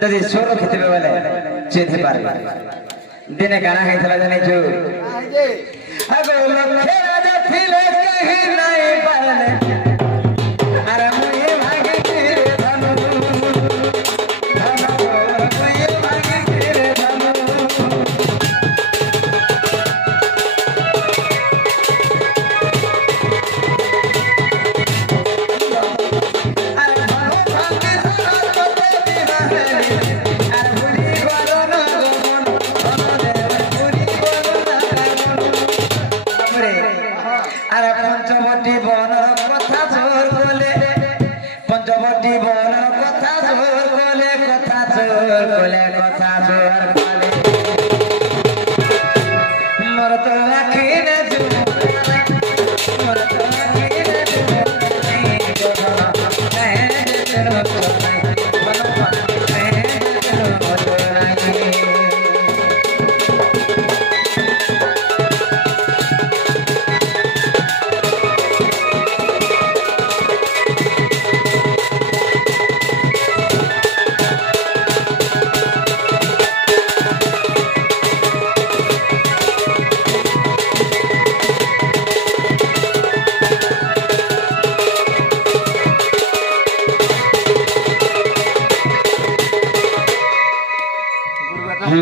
जदि सोरो खितबे वाले चिन्ह पारबे दिने गाना हैथला जने जो अगो लखे राजा थिले कहीं नहीं पाले अरे मुए भागे तेरे धनु धनु मुए भागे तेरे धनु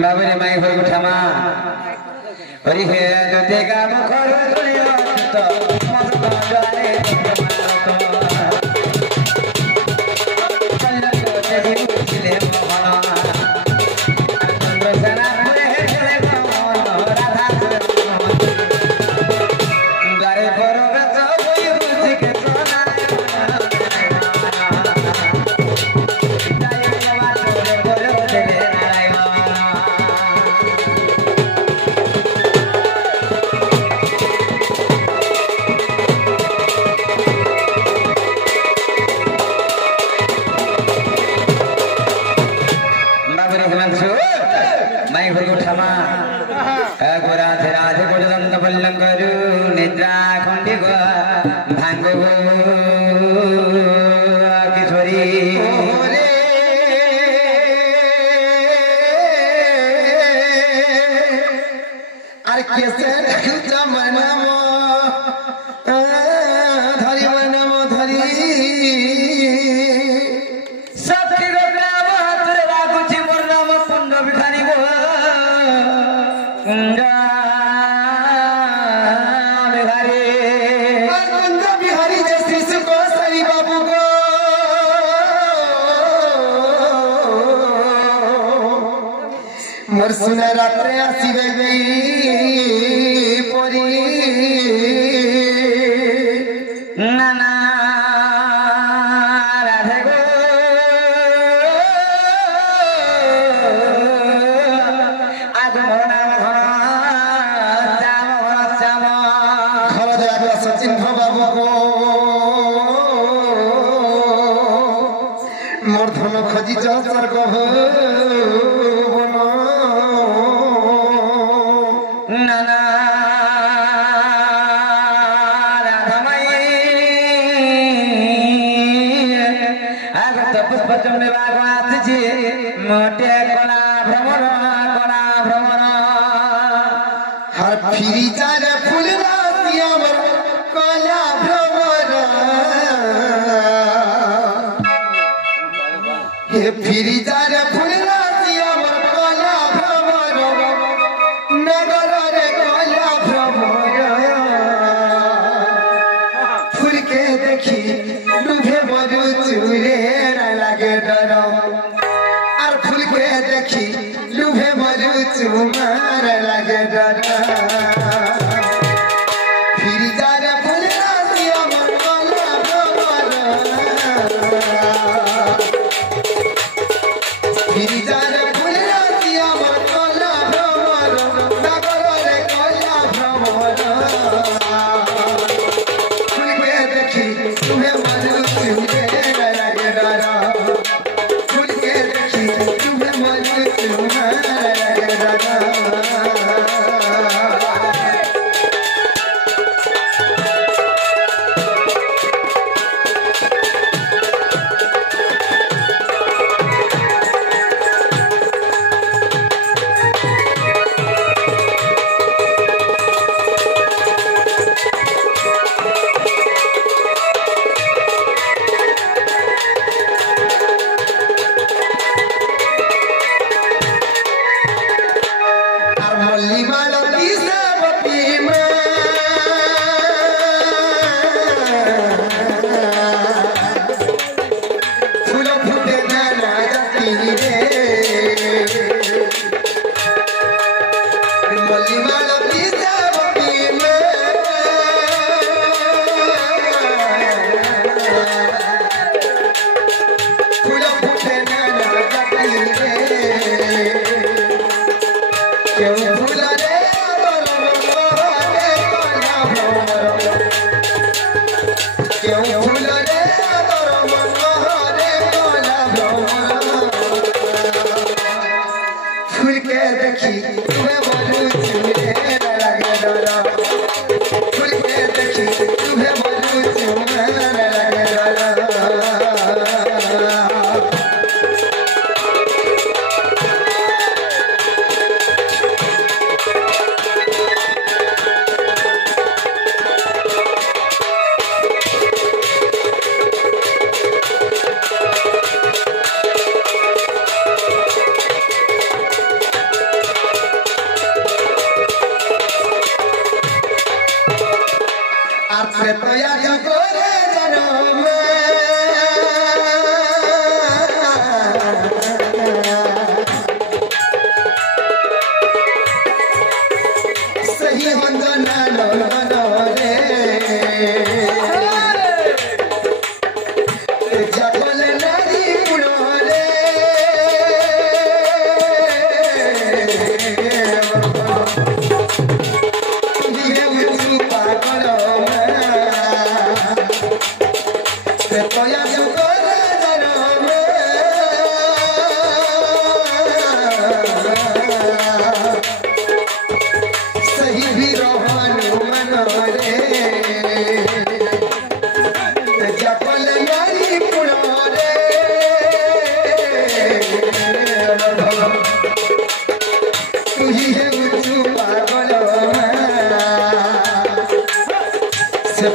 बाबरे माई होय उठामा हरि हे जोते का मुखर दुनिया तो मत जाने कल्ला को जदी उछले मोहना चंद्र सना रे चले राधा गारे पर तो कोई रुचि के सोना निद्रा खंडी भांग किशोरी अरे कैसे धरी मनम धरी सबकी रागुची मोर नाम कुंड भिखारी कुंड सुना रात्रे आसीबे गई परी नाना राधे गो आज मोर नाम श्याम घर दया सचिन बाबू को मोर धन खोजी चार कहो नाना पुष्पचंडी भागवत जी मोटे कला भ्रमण हर फिरी जारे फूल रातिया मर कला भ्रमर हे फिरी जारे फूल रातिया मर कला भ्रमर नगर रे कला भ्रमर फूल के देखी लुभे मरु चूरे लागे डर और फूल के देखी लुभे मरु चुमार लागे डर फिर जारे फूल रातिया मन कला भ्रमर फिर जारे फूल रातिया मन कला भ्रमर नगर रे कला भ्रमर फूल के देखी लुभे मरु चुरे लागे डर फूल के देखी लुभे मरु चुमार लागे डर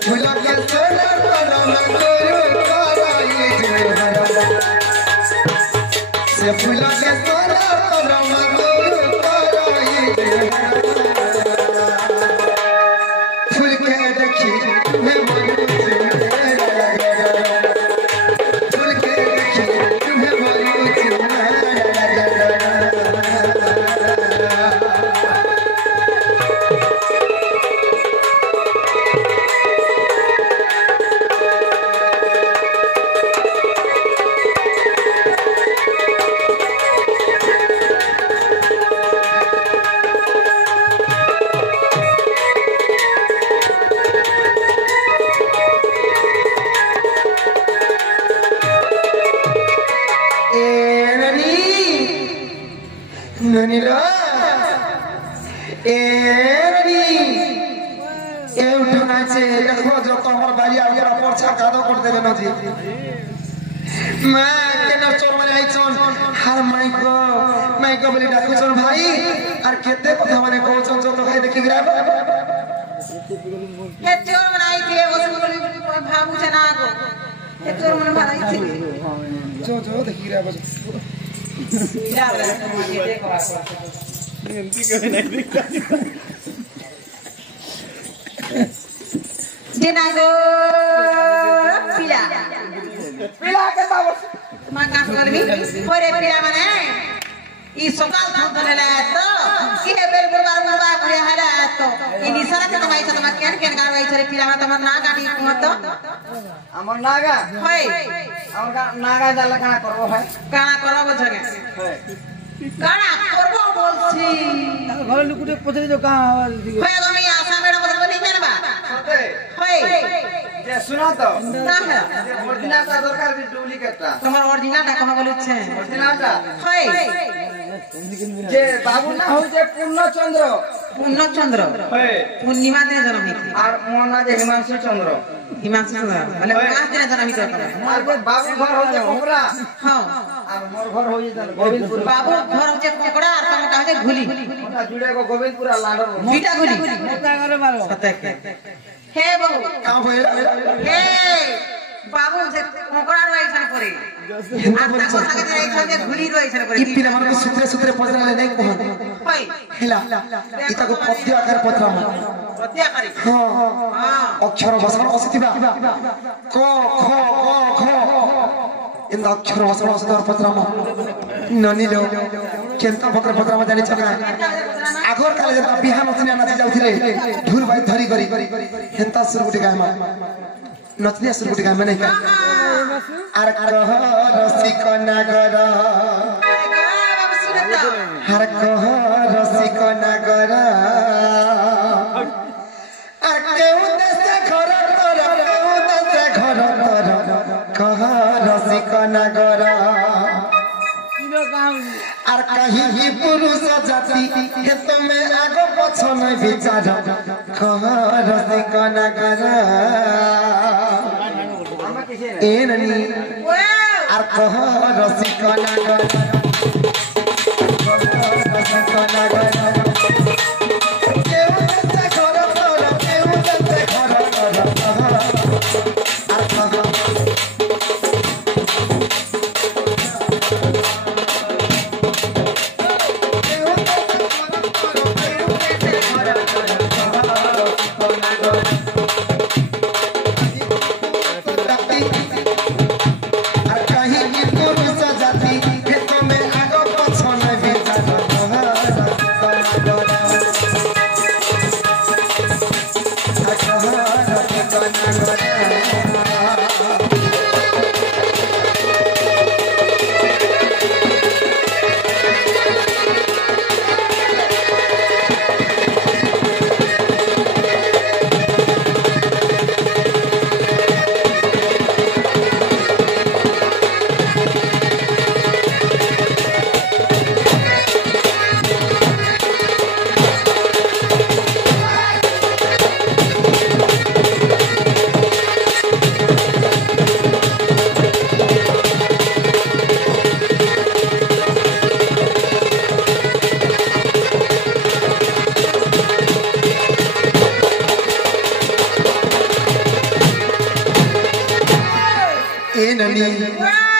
फूल के सोना এরি এ উঠো নাচে দেখো যত আমার বাড়ি আইয়া পড়ছা কাদো করতে দেন জি মা কেন চোর মানে আইছন হার মাইকো বলি ডাকুছন ভাই আর কেতে কথা মানে কওছন যত খাই দেখি গিরা হে চোর মানে আইছে ওসব বলি ভাবুছে না গো হে চোর মানে ভাইছে जो देखि गिरा बज Jenago pila. Pila ke babu. Makan korbi. Pore pila mana? I sokal thang thang le to. Kine bel berbar kore hara to. Ini sara ke tamai sa tamak kian garwai sare pila ma tamar na gadi kumato. Amar naga. Hoi. Amar naga dalla kana korbo hai. Kana korbo jage. Hoi. Kana korbo bolchi. ঘরে লুকুটে পছরে তো কা Hoi আমি আশা মেডা বলবো নি জানবা। সতে Hoi. যে শুনো তো তাহলে অরিজিনালটা দরকার কি ডুপ্লিকেটটা তোমার অরিজিনালটা কোন বলছে? অরিজিনালটা হই যে বাবু না হইছে পূর্ণচন্দ্র পূর্ণচন্দ্র হই পূর্ণিমা দিনে জন্ম হইছে আর মোর না যে হিমাংশু চন্দ্র হিমাংশু চন্দ্র মানে পাঁচ দিনে জন্ম হইছে আর যে বাবু ঘর হইছে কোকড়া হ্যাঁ আর মোর ঘর হইছে গোবিন্দপুর বাবু ঘর হচ্ছে কোকড়া আর তোমারটা হচ্ছে ঘুলি ওটা জুড়ে গো গোবিন্দপুর আর লাডর দুইটা ঘুলি মোটা ঘরে মারো সত্যি হে বাবু का भइला হে বাবু যে কোকড়া রইছন করে আর তার সাথে রইছন যে ঘুলি রইছন করে इ पिला मन सूत्रे सूत्रे पजरा ले नहीं कहन হই हेला इता को पत्ती आकार पत्रा मन হত্যা করি हां হ্যাঁ अक्षर भाषा असतिबा क ख ग घ इन अक्षर भाषा असतर पत्रा मन ननिलो केंता पत्रा मन जानि छना आगोर काले जता बिहान नचनी नाची जाउथिले धुर भाई धरी करी हेंता सुरगुटी गाय मा नचनी सुरगुटी गाय माने का आर कह रसिक नगर हर कह रसिक नगर आर केउ देसे घर तर केउ देसे घर तर कह रसिक नगर আর কাহি পুরুষ জাতি হে তুমি আগো পছন বিচার কহ রসিক নগর এ ননি আর কহ রসিক নগর রসিক নগর কেউ দেশে ঘর তর কেউ দেশে ঘর তর আর কহ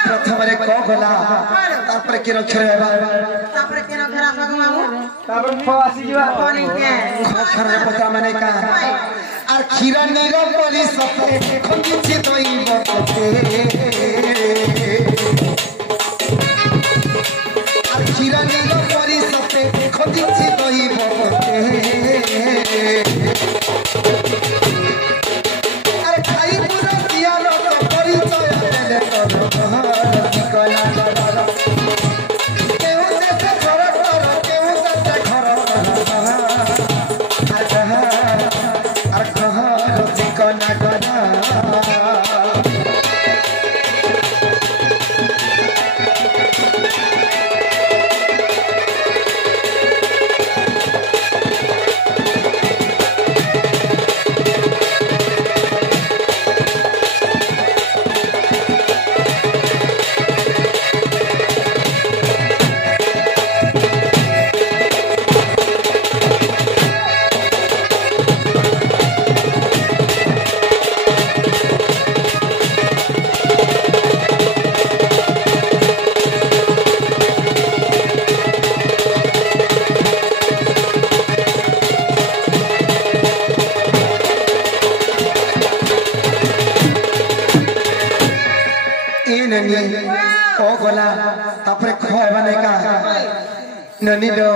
প্রথমে ক গলা তারপরে কি অক্ষর হেবা তারপরে কেন ঘরা ফাগু মামু তারপর খ আসি যাবা কোনি কে অক্ষরের পতা মানে কা আর ক্ষীরা নিরপলি সতে খঞ্জিছি দইব কতে আর ক্ষীরা নিরপলি সতে খঞ্জিছি দইব কতে আর খাই পুরো দিয়াল পরিচয় দেলে তো কলা কলা কেউ দেশে ঘর কর কেউ দেশে ঘর আর কহ রসিক নগর ननी ओ गोला तापरे खोय बने का ननी दो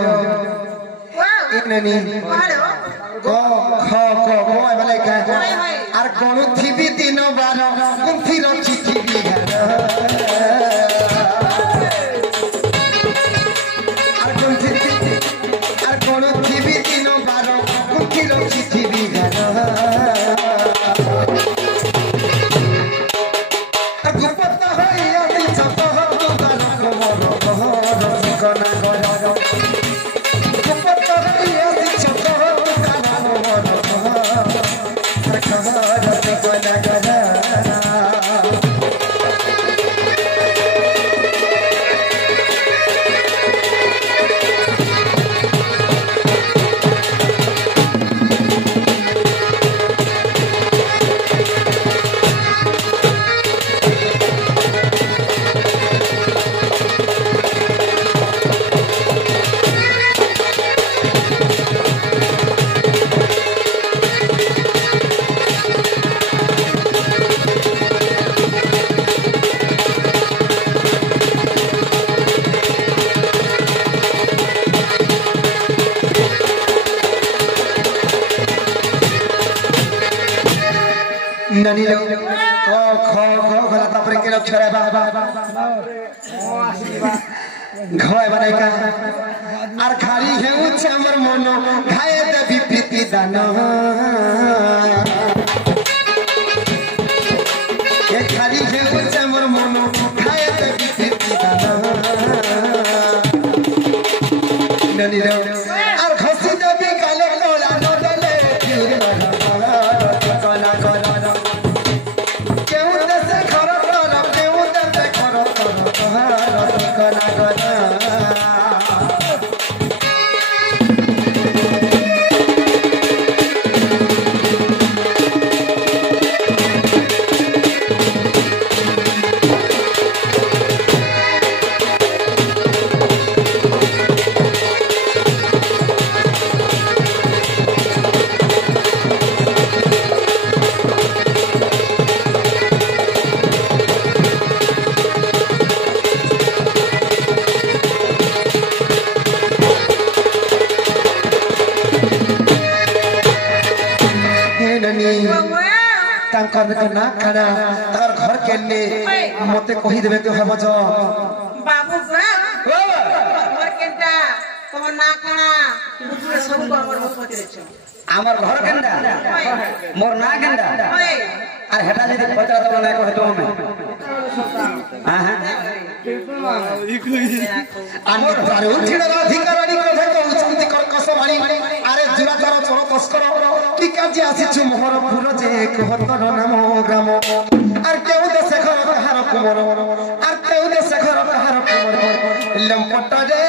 ए ननी गो खो को खोय बने का आर कोनु थिबी दिनो बारो कुंथि रची थिबी आर कोनु थिबी दिनो बारो कुंथि रची थिबी ननी लो खो खो खो गला तापरे के लोग छरे बा घोय बने का आर खाली है उच्च हमर मनो खाए देवी प्रीति दानो ये खाली है उच्च हमर मनो खाए देवी प्रीति दानो ननी लो आर खसी देवी काले कोला नो दले कोना कोना ना खाना तार घर के लिए मते कहि देबे के हबो जो बाबू घर केटा तोर ना खाना बुझे सब हमर होते रहछ আমার ঘর কেন্ডা মোর না কেন্ডা আর হেটা যদি পচা দব না কহে তো আমি হ্যাঁ আমার তারে উঠিড় অধিকারী কথা কହୁଛନ୍ତି কর্কশ বাণী আরে জুরা তার চোর তস্কর কি কাজে আসিছু মোহর ফুল যে কহতর নাম গ্রাম আর কেউ দেশে ঘর তাহার কুমর আর কেউ দেশে ঘর তাহার কুমর লম্পট রে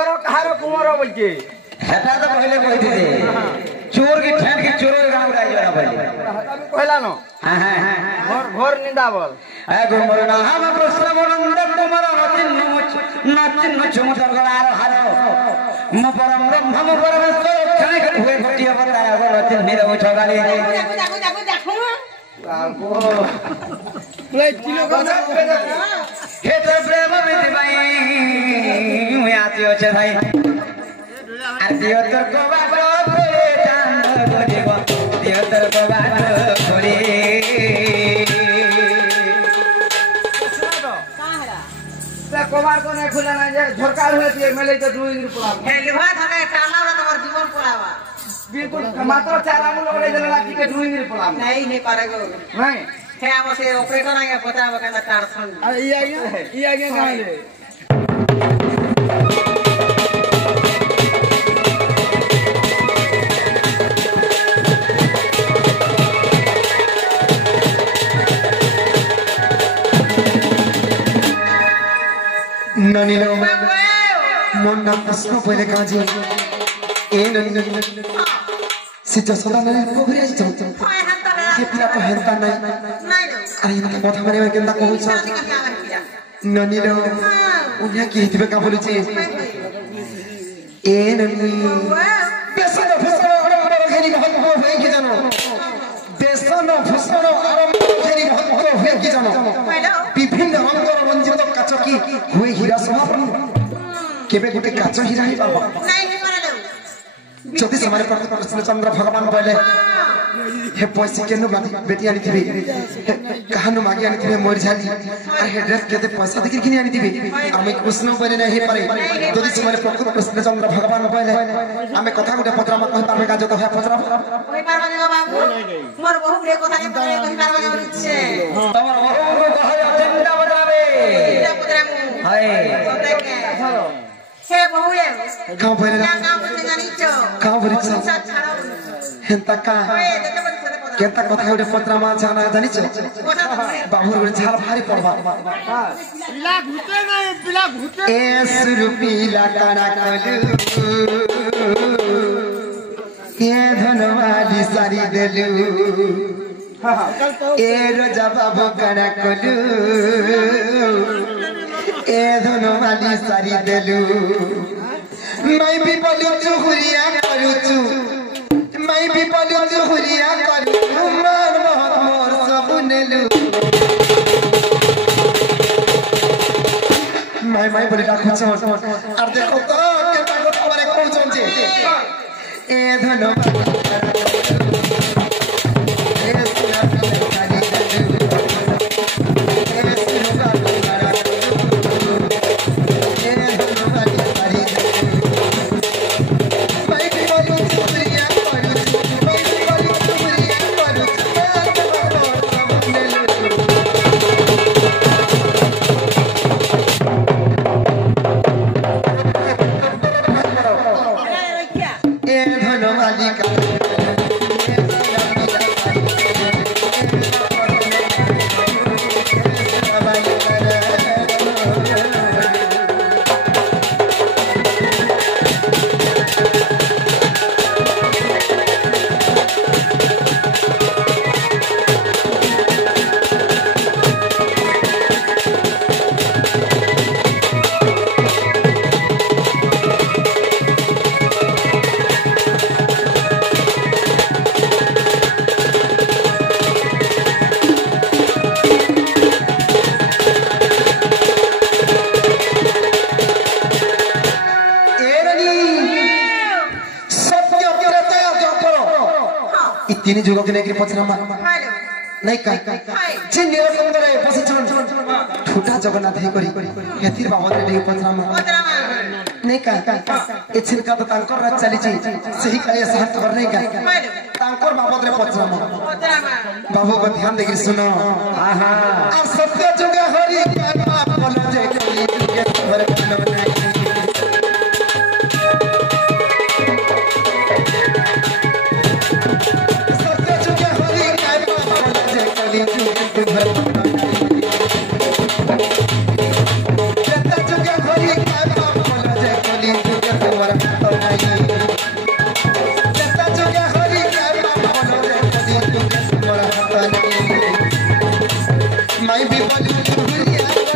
घर कहार कुमार बोलके हेटा तो पहले कहि दे चोर की ठेठ की चोर गांव गाई जरा पहले कहला न हां हां घर घर निंदा बोल ए गोमर ना हम प्रश्न बोलंद कुमार नाचिन चुमतर गलार हार म परम ब्रह्म म परमेश्वर क्षण हुए घटी अवतार अगर नाचिन निरव छगाली देखो प्लेट किलो गजा हे तो प्रेम मिति भाई हुए आती हो छे भाई আর দিয়তর কবাট করে চাঁদ গরিব দিয়তর কবাট করে কবার তো না খুলে না যে ঝরকার হয়ে দিয়ে মেলে তো 2 দিন পড়া হে লিভা থাকে টালা তোমার জীবন পড়াবা बिल्कुल मात्र 4 आमूल ले जला लाठी के 2 दिन पड़ा नहीं नहीं पारेगो नहीं हे अब से ऑपरेटर आगे बतावा कहना कारसन अरे ये आगे कहां ले ननिलो मन ना प्रश्न पहले काजी ए ननिलो से जसदा नहीं को भरे जाऊ के पिला तो हेंता नहीं आई ना कथा मारे केंदा कहू छ ननिलो उन्या की हितबे का बोलु छी ए ननी बेसन फसनो आरंभ घेरी बहुत होई कि जानो बेसन फसनो आरंभ घेरी बहुत होई कि जानो विभिन्न रंगर रंजित काचकी हुए हीरा समापन केबे गुटे काच हीरा ही बाबा नहीं परलो जति समय पर कृष्णचंद्र भगवान बोले हे पैसे केनु बेटी आनी थिबे कहानु मागी आनी थिबे मोर झाली आ हे ड्रेस केते पैसा देखि किनी आनी थिबे आमे कृष्ण बोले नै हे पारे जति समय पर कृष्णचंद्र भगवान बोले आमे कथा गुटे पत्रमा कहता आमे काज कथा पत्रा ओइ पारबा बाबू मोर बहु रे कथा के कहि पारबा छे तमर बहु कहे चिंता बजावे चिंता पत्रा हाय हे बहु रे गाँव भरे क्या काम से जानी छो गाँव भरे छ छाड़ो हेंता का ओए देते बड़ पत्रा केता कथा गुटे पत्रमा जाना जानि छ बाबू गुटे झाल भारी पड़बा पिला घुटे नहीं पिला घुटे एस रुपीला काना कलु ये धनवाली सारी देलु ए रोजा बाबू काना कलु ए धनवाली सारी देलु मैं भी बोलू चुहुरिया करू चु मैं भी बोलू चुहुरिया करू मार बहुत मोर सब नेलु मैं बोली राखु छ और देखो तो केता को तोरे कहू छ ए धनवाली ए सुना खाली देलु ए सुना तीन जुगो के लेके पचरामा नहीं का जे निरसंग रे बसी छन ठुटा जगन्नाथ हे करी हेतिर बाबत रे लेके पचरामा नहीं का ए छिलका तो तांकर रात चली छी सही काले साथ कर नहीं का तांकर बाबत रे पचरामा बाबू को ध्यान देके सुनो आहा अब सत्य जुग हरि का बाप बोलो जे कली के घर बोलो नहीं मैं भी बोलूं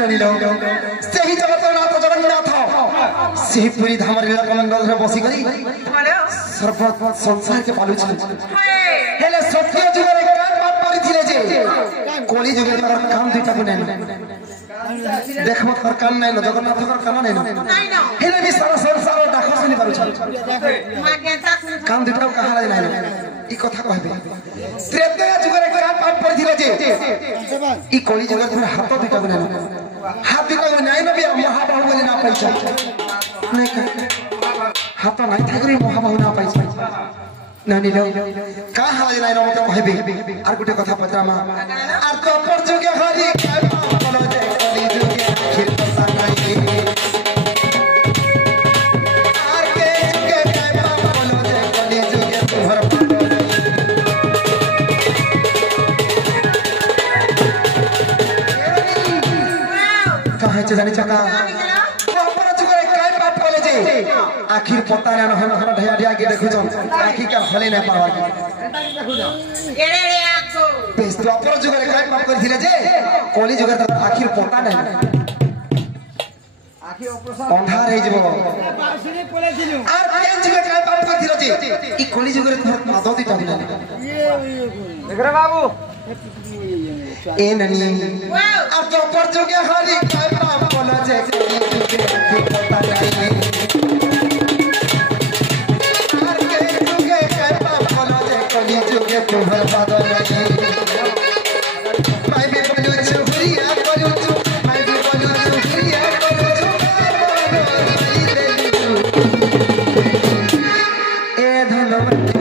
ନନିଲ ସେହି ଜଗତନାଥ ଜଗନ୍ନାଥ ସେହି ପୁରୀ ଧାମରେ କଲଙ୍ଗରେ ବସିକରି ସର୍ବ ସଂସାରକେ ପାଲୁଛି ହେଲେ ସତ୍ୟ ଯୁଗରେ କାମ କରିଥିଲେ ଯେ କଳି ଯୁଗରେ ତାର କାମ ଦୁଇଟାକୁ ନେଇ देखो तर कान नहीं जगन्नाथ कर कान नहीं हेले भी सारा संसार डाक सुनी पारुछ काम दिटाव कहा नहीं ई कथा कहबे त्रेता जुग रे का पाप पड़थिले जे ई कली जुग रे हाथ दिटाव नहीं हाथ दिटाव नहीं न भी महाबाहु बोली ना पैसा नहीं हाथ नहीं थाकरी महाबाहु ना पैसा नानी लो का हाल नहीं मते कहबे आर गुटे कथा पत्रमा आर तो पर जुगे हरि का बोलो जे कली जुगे आखिर पसा नहीं आर के जुगे का बोलो जे कली जुगे तुहर कहे छ जानि चका पर जुगे काय पाप बोले जे आखिर पता न हम ढया ढया के देखु जन आखिर का हले न पावा एरे रे आखो बेस तो अपर जुग रे काय पाप करथिले जे कोली जुग रे आखिर पता नहीं आखिर ऑपरेशन अंधार हे जबो पासुनी पळे दिलु आर केन जुग रे काय पाप करथिले जे ई कोली जुग रे तोर मादो दिटा बिना देख रे बाबू ए ननी आर तो अपर जुग हरि काय पाप बोला जे कोली जुग रे पता नहीं कली जुगे तुहर बादो नहीं मैं भी बोलू चुहरिया बोलू तू मैं भी बोलू चुहरिया बोलू तू ए धनवती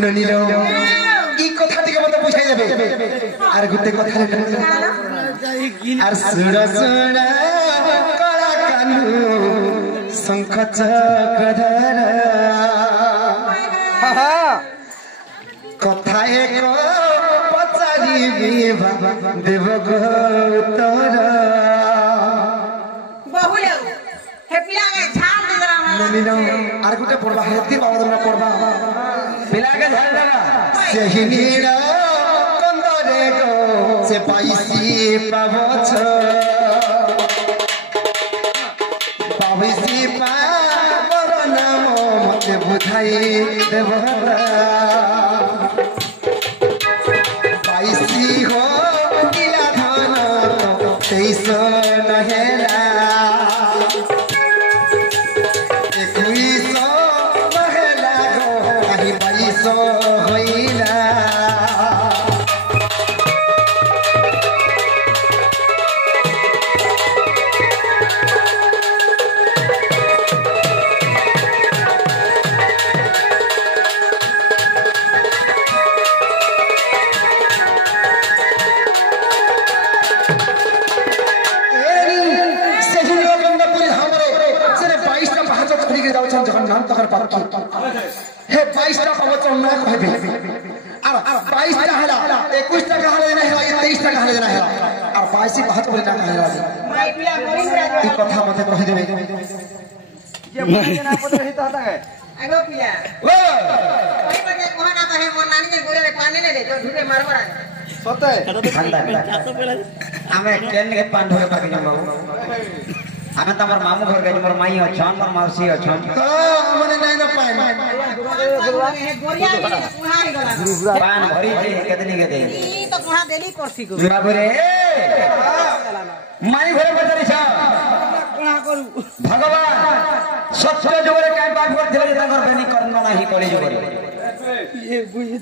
ननिलो ई कथा टिके मते बुझाई देबे आर गुटे कथा आर सुर सुर कला कानु शंख चक्रधर कथा एक पचारी बाबा देव गौतर बहुले हे पिला के झाड़ दे रहा ननिलो आर गुटे पड़बा हेती बाबा दरा पड़बा पिला के झाड़ देना सेही नीरा कंदरे गो से पाइसी पावछ पाइसी पावर नाम मते बुझाई देबरा पाइसी हो किला धन तेइस नहेला 21 नहेला गो आही 22 होइला जगन्नाथ कर पार्क हे 22 टा पवचन न कहबे आर 22 टा हला 21 टा कहले नहीं हला 23 टा कहले नहीं हला आर 22 कहत बोले ना कहले माई पिला मोरी में ई कथा मते कहि देबे ये बोले ना पता है तो है आगो पिला ओ कोई बने कोहना तो है मोर नानी के गोरे पानी ले जो ढुके मारबरा सते हमें ट्रेन के पान होए बाकी जम बाबू हमें तो हमर मामू घर गए मोर माई अछन मोर मौसी अछन तो मने नहीं न पाए गोरिया के कुहारी गला पान भरी दे केतनी के दे ई तो कुहा देली परसी को बाबू रे माई घर बदरी छ कोना भगवान सत्य जुगरे काई पाप करथिले जे तांकर बेनी कर्ण नाही कली जुगरे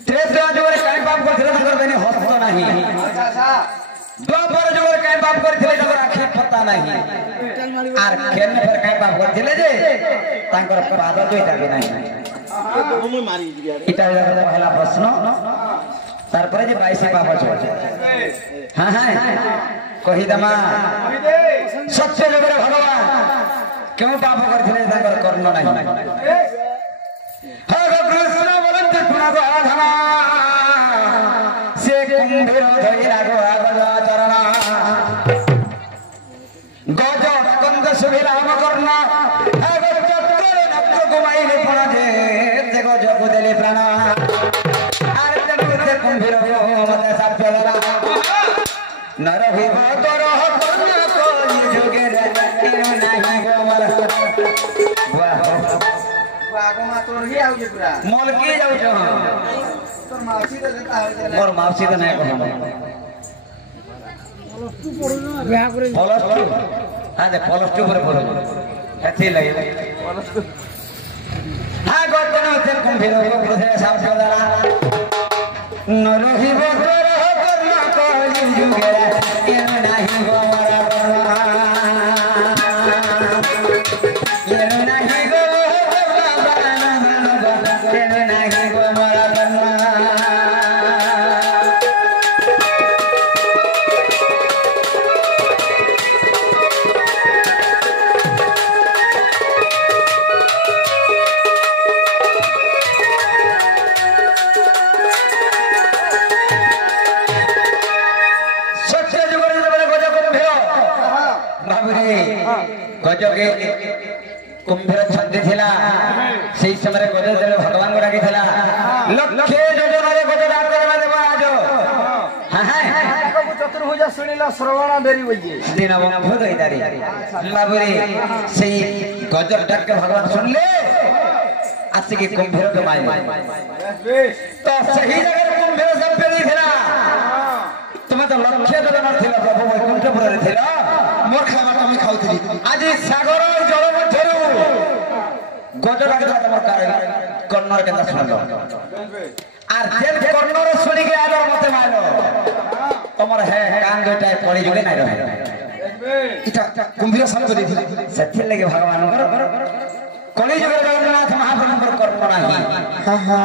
त्रेता जुगरे काई पाप करथिले तांकर बेनी हस्त नाही द्वापर जुगरे काई पाप करथिले तांकर आखि पता नाही आर केन पर काई पाप करथिले जे तांकर पाद दुईटा भी नाही इटा पहला प्रश्न तारपरे जे 22 पाप अछि हां हां कहि दमा सत्य जुगरे भगवान क्यों पाप करथिले तांकर कर्ण नाही हरे कृष्ण बोलते पुना साधना से कुंभीर धैरा गो आगला चरणा गज कंद सुभिराम कर्ण हरे चक्र नक्र गुमाइले पुना जे गज को देले प्राण आरे ते कुंभीर गो मते साप्य दला नर भी तोर कर्ण कोई जोगे रे नाही गो मर वाह आगमा तोर ही आउजे पूरा मोल के जाउ छ तोर माउसी त देता हो मोर माउसी त नै कहम प्लस 2 हां दे प्लस 2 पर पढो कथि लगे प्लस 2 हां गतन ते कुंभीर को प्रथे साफ सदाला न रहिब तोर कर्ण कली जुगे ए नाही गो मरा ये नाही गो गजके कुंभीर छंदी थिला सेही समय गज देले भगवान को डाकी थिला लक्षे योजनारे गज डाक करबा देबा आज हां हां को चतुर्भुज सुनिला श्रवण बेरी होई दिन बंधु दैदारी बाबुरे सेही गज डाक के भगवान सुनले आसी के कुंभीर के माय तो सही जगह कुंभीर सब पेरी थिला तुम तो लक्ष्य योजना थिला प्रभु वैकुंठपुर रे थिला मोर खावा तुम खाउतली आज सागर जल मध्यरु गज डाकला तमर कर्णर केंदा सुनलो आर जेल कर्णर सुनी के आदर मते मानो तमर हे कान गोटाय पड़ी जुगे नै रहे इटा कुंभीर सब करी थी सत्य लगे भगवान कली जुगे जगन्नाथ महाप्रभु कर्म नाही हां हां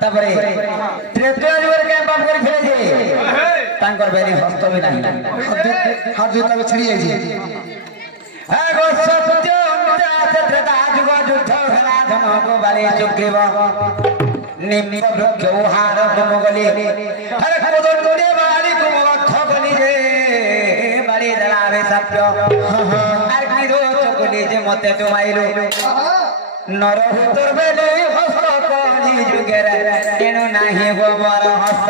तबरे त्रेता जुगे के पाप करी फिरे जे तांकर बेरी हस्त भी नाही हाथ जोता छड़ी आई जी हे गो सत्य त्रेता जुग युद्ध भेला धन को बाली सुग्रीव निम्न वृक्ष हार मोगली हरे कोदर कोडे बाली को वक्ष बनी जे बाली दलावे सत्य आर की रो चकली जे मते तुमाइलो नर तोर बेले हस्त कली जुगेरा एनो नाही गो बर हस्त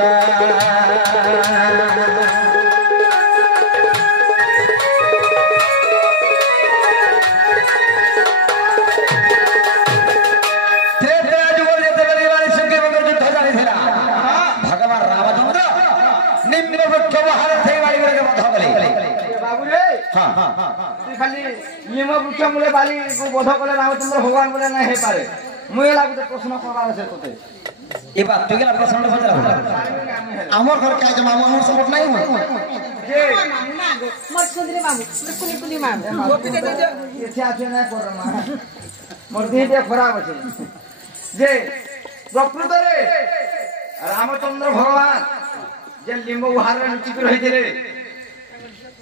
खाली निम वृक्ष मूले बाली को बोध कले रामचंद्र भगवान बोले ना हे पारे मुए लागते प्रश्न करार से तोते ए बात तू केला प्रश्न पचरा हमर घर का जमा हमर सपोर्ट नहीं हो जे मोर सुंदरी बाबू कुली माम गोपी दे ये आछे ना कर मा मोर देह खराब আছে जे प्रकृत रे रामचंद्र भगवान जे लिंब उहार लुचि के रहिथिले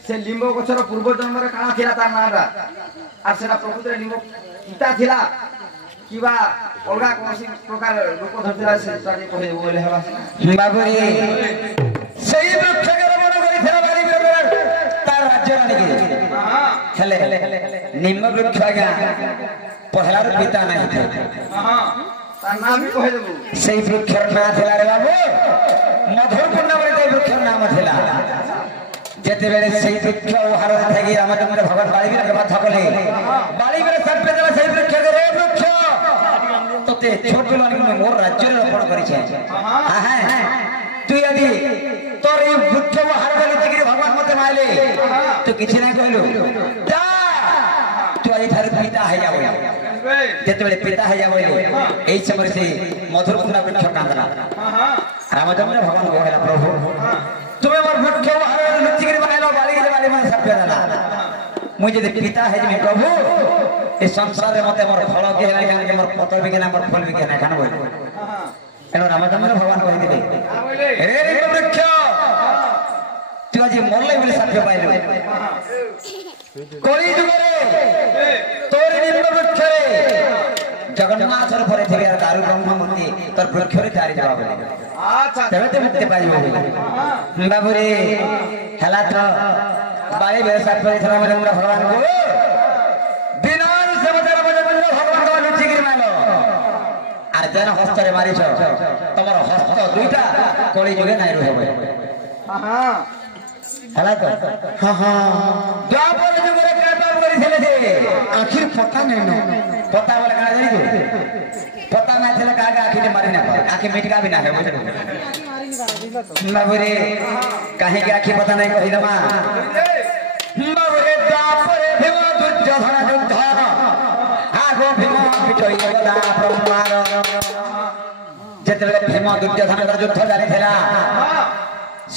से लिंब गछर पूर्व जन्म रे काना थिला तार नाडा आ सेना प्रकृत रे लिंब इता थिला किबा अलगा कोनसी प्रकार रूप धरथिला से तारी कहे बोले हवा बाबुरी सही वृक्ष के रमण करी फेरा बारी बेर तार राज्य रानी के हां हेले निम्न वृक्ष आज्ञा पहला रो पिता नहीं थे हां तार नाम भी कहे देबो सही वृक्ष ना थिला रे बाबू मधुरपूर्ण रे वृक्ष नाम थिला जेते बेले सही वृक्ष उहार थगी रामचंद्र भगवान बाली के बात थकले बाली बेले सब पे देला सही वृक्ष के रे वृक्ष तोते छोट लोन में मोर राज्य रे रोपण करी छे हां हां तू यदि तोर ये वृक्ष उहार गली तिगिरी भगवान मते माइले तो किछि नै कहलु जा तू आज ठार पिता है जाबो जेतेबेले पिता है जाबो एई समय से मधुर मधुर वृक्ष कांदला रामचंद्र भगवान कहला प्रभु तुम्हें मोर वृक्ष हार लुचि के बनाइलो बाली मन सब देना मुझे जे पिता है जे प्रभु ए संसार रे मते मोर फल के ना खान के मोर पत्र भी के ना मोर फल भी के ना खान बोल एनो रामचंद्र भगवान कहि दिले हे रे वृक्ष तू आज मरले बोले साध्य पाइलो कोली जुगरे तोरे निम्न वृक्ष रे जगन्नाथ रे परे थिबे दारु ब्रह्म मूर्ति तोर वृक्ष रे चारि जवाब अच्छा तबे ते मुक्ति पाइबो बाबू रे हला तो बाली बेसा परे थरा रामचंद्र भगवान को बिना से बदर भगवान को लुचि गिर मानो आर जन हस्त रे मारिछ तमर हस्त दुईटा कोली जुगे नाइ रहबे हां हला तो हां द्वापर जुगे कापर करिथिले जे आखिर पता नै न पता वाला का जानि पता नै थले कागा आखिर मारि ना आखिर मिटका भी ना है बुझलो बाबूरे काहे के आखिर पता नै कहि दमा बाबूरे द्वापर भीम दुर्योधन युद्ध आगो भीम पिटोई गदा ब्रह्मार जेतेबेले भीम दुर्योधन युद्ध जानि थेला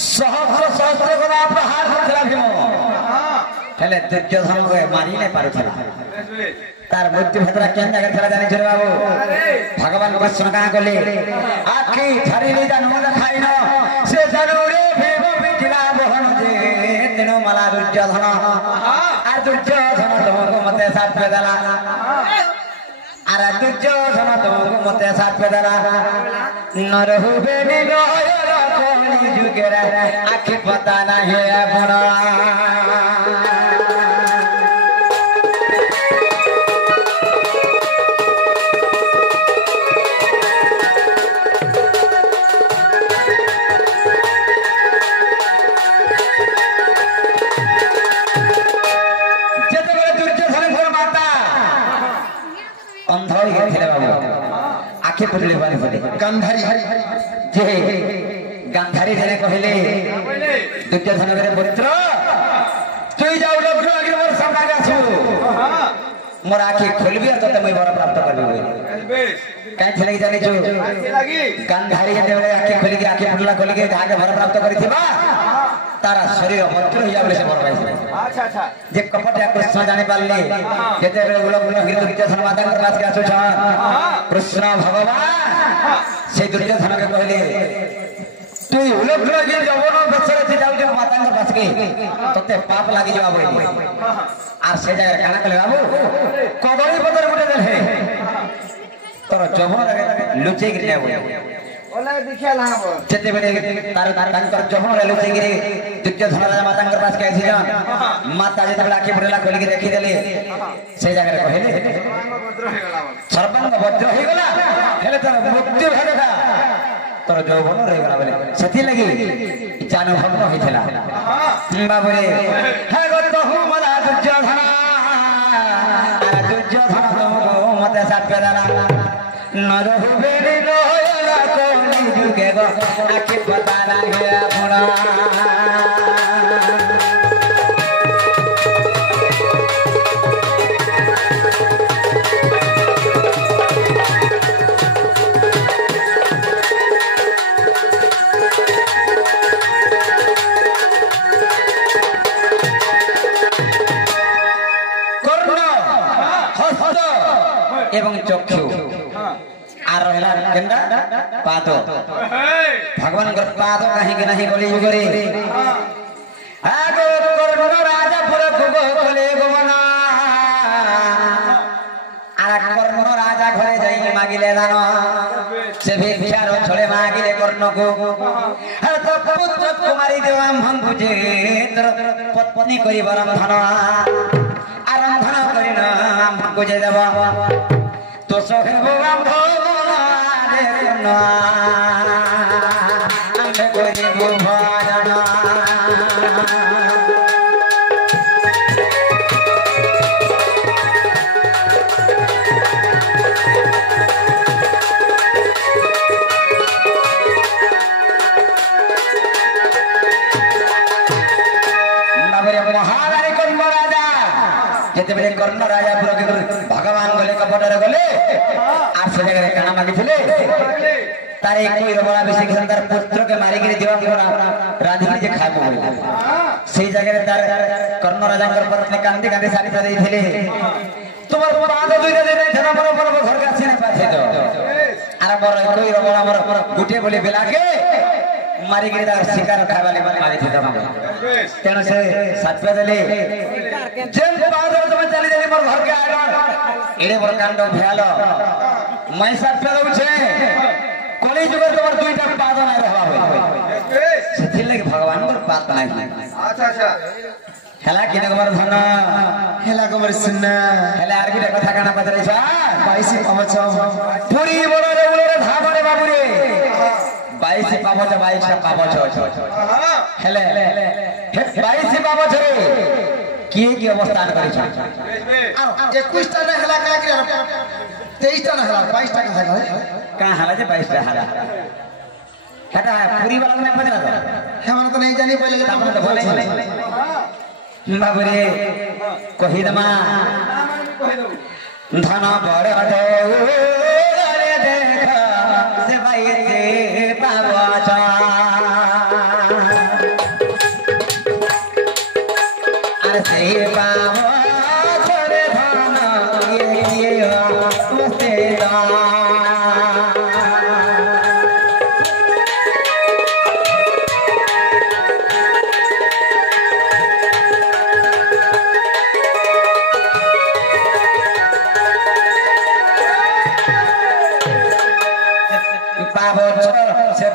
सहस्र सहस्र गदा प्रहार करथला भीम हेले दुर्योधन को मारि नै पारुथला तार मृत्यु भद्रा केन जगह थला जानि छरे बाबू भगवान कृष्ण का कोले आखी छारी ले जान मन खाइन से जरूरे भीम पिटिला बहन जे तेनो मला दुर्योधन आ दुर्योधन तुमको मते साथ पेदला आरा दुर्योधन तुमको मते साथ पेदला नरहु बेनी गयर कोनी जुगेरा आखी पता ना है बड़ा अंधोई गेथिले बाबू आखे पटले बानी पड़े गांधारी जे गांधारी जने कहले दुर्योधन रे पुत्र तू जाऊ लग्न आगे मोर सामने आसु मोर आखे खोलबी और तते मैं वर प्राप्त करबी काई छले जानि जो गांधारी जने आखे खोली के आखे फुटला खोली के आगे वर प्राप्त करिथिबा तारा शरीर मंत्र हो जाबले से वर पाइछ अच्छा अच्छा जे कपट कृष्ण जाने पालले जेते बेले उलग गिर दुर्योधन माता के पास के आछो छ कृष्ण भगवान से दुर्योधन के कहले तू उलग गिर जवनो बचरे थी जाऊ जो माता के पास के तते पाप लागि जवा बोली आ से जगह काना कले बाबू कदली पतर गुटे देले तोर जवनो लुचे गिर जाबो ओला देखिया लाबो जेते बेले तार तांकर जवनो लुचे गिर दुर्योधन राजा माता के पास के आइछ माता जेते बेले आखि फुटला खोली के देखि देले से जगह कहले सर्वांग वज्र हो गला हेले तोर मृत्यु भेलका तोर जौवन रह गला बोले सती लगी जानो भग्न होइथला बाबू रे हे गरे तो हूं मला दुर्योधन तुमको मते साथ पेदाला नरहु बेरी लोया कोनी जुगे गो आखि पता ना है अपना एवं चक्षु आर रहला केंदा पाद भगवान कर पाद कहीं के नहीं गली जुगरे आगो कर्ण राजा पर भोग कोले गोवना आरा कर्ण राजा घरे जाई मागिले दान से भिक्षार छळे मागिले कर्ण को हर तो पुत्र कुमारी देवा भंगुजे तोर पत्नी करी बरंधन आरंधन करिना भंगुजे देवा तो सोहे भगवान भगवान ना अंग कोई भगवान महारानी कर्ण राजा जेते बेले कर्ण राजापुर के भगवान गले कपटर गले आप से जगह काना मागिथिले तारे कोई रबड़ा बेसी तार पुत्र के मारी के दिवा राधिका जे खाए बोले सही जगह तार कर्ण राजा कर पत्नी कांदी कांदी सारी दे देथिले তোমার পাদ দুইটা দে দেই ধরা বড় বড় ঘর কাছে না পাছে তো আর বড় কই রবড়া বড় গুটে বলি বেলাকে मारी के शिकार खावाले मारी थे तमाम तेणु से सात्वा देले जेल पादर तुम चली देली मोर घर के आइलो एडे मोर कांड भेलो मैं सात्वा दउ छे कोली जुगर तोर दुईटा पाद नै रहबा होय सेथि लागि भगवान मोर बात नै अच्छा अच्छा हेला किने मोर धन हेला कमर सुन्ना हेला आर की कथा काना पतरै छ पाइसी पावछ पुरी बडो रे उले रे धाबडे बाबू रे 22 पावछ 22 पावछ हेले 22 पावछ रे की अवस्था करै छ 21 टा हेला का कि 23 टा हेला 22 टा का का हाला जे 22 टा हाला हटा पूरी वाला में पता तो हम तो नहीं जानी पहले तो बोले बाबू रे कहि दमा धन बड़ दे रे देख से भाई से पावछ अरे से पावछ रे धन ये मस्ते